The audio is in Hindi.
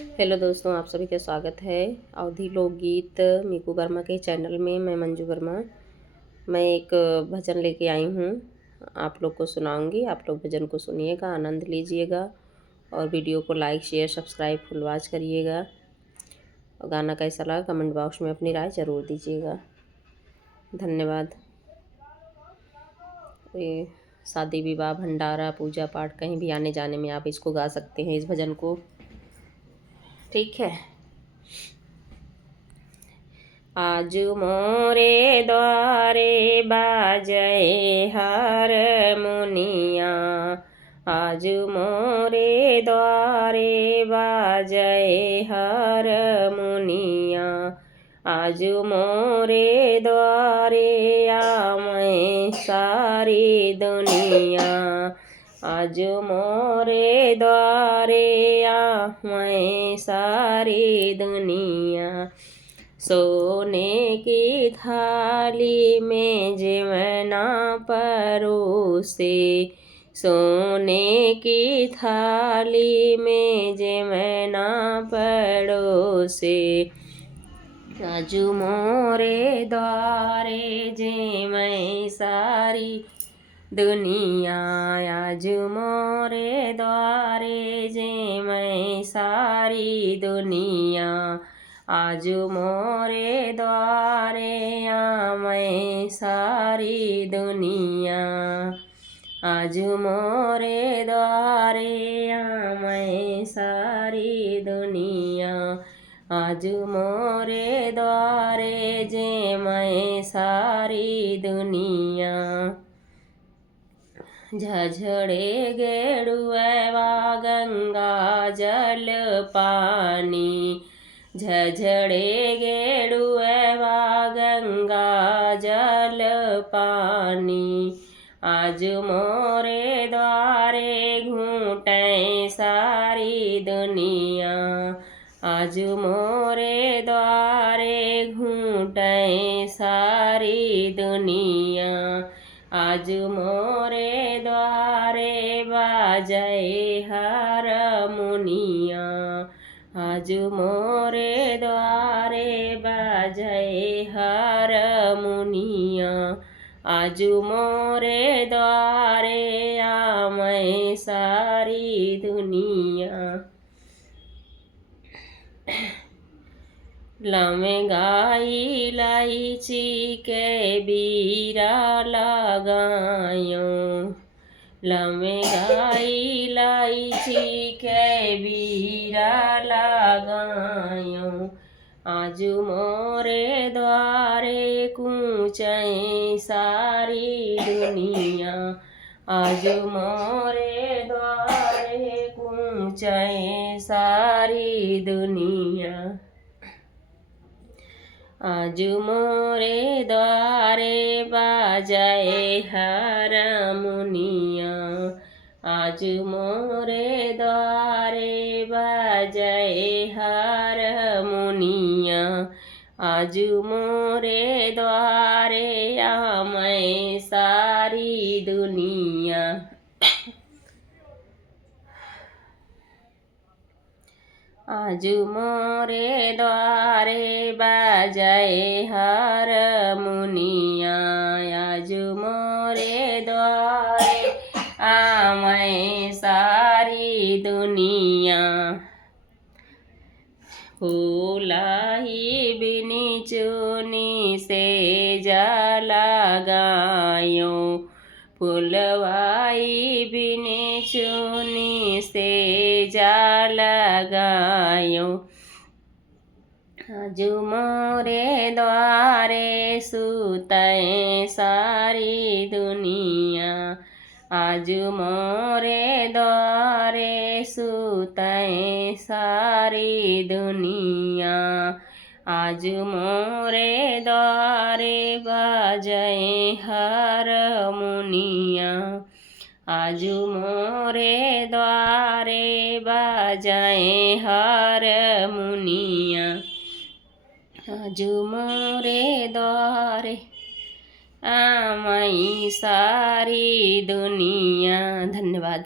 हेलो दोस्तों, आप सभी का स्वागत है अवधी लोकगीत मीकू वर्मा के चैनल में। मैं मंजू वर्मा। मैं एक भजन लेके आई हूँ, आप लोग को सुनाऊंगी। आप लोग भजन को सुनिएगा, आनंद लीजिएगा और वीडियो को like share subscribe full watch करिएगा। और गाना कैसा लगा कमेंट बॉक्स में अपनी राय ज़रूर दीजिएगा। धन्यवाद। ये शादी विवाह भंडारा पूजा पाठ कहीं भी आने जाने में आप इसको गा सकते हैं, इस भजन को। ठीक है। आज मोरे द्वारे बाजै हारमोनिया, आज मोरे द्वारे बाजै हारमोनिया, आज मोरे द्वारे आमै सारी दुनिया, आज मोरे द्वारे आमै सारी दुनिया। सोने की थाली में जमना परोसे, सोने की थाली में जमना परोसे, आज मोरे द्वारे जमै सारी दुनिया, आज मोरे द्वारे जमै सारी दुनिया, आज मोरे द्वारे आमै सारी दुनिया, आज मोरे द्वारे आमै सारी दुनिया, आज मोरे द्वारे जमै सारी दुनिया। झझड़े गेरुआ गंगा जल पानी, झझड़े गेरुआ गंगा जल पानी, आज मोरे द्वारे घूटै सारी दुनिया, आज मोरे द्वारे घूटै सारी दुनिया, आज मोरे द्वारे बाजै हारमोनिया, आज मोरे द्वारे बाजै हारमोनिया, आज मोरे द्वारे आमै सारी दुनिया। लमगाई इलायची के बीरा लगायो, लमगाई इलायची के बीरा लगायो, आज मोरे द्वारे कूचै सारी दुनिया, आज मोरे द्वारे कूचै सारी दुनिया, आज मोरे द्वारे बाजै हारमोनिया, आज मोरे द्वारे बाजै हारमोनिया, आज मोरे द्वारे आमै सारी दुनिया, आज मोरे द्वारे बाजै हारमोनिया, आज मोरे द्वारे आमै सारी दुनिया। फूलाही बिनी चुनी से जाला गायो, फुलवाई बिनी चुनी से जाला गायो, आज मोरे द्वारे सुतै सारी दुनिया, आज मोरे द्वारे सुतै सारी दुनिया, आज मोरे द्वारे बाजै हारमोनिया, आज मोरे द्वारे बाजै हारमोनिया, आज मोरे द्वारे आमै सारी दुनिया। धन्यवाद।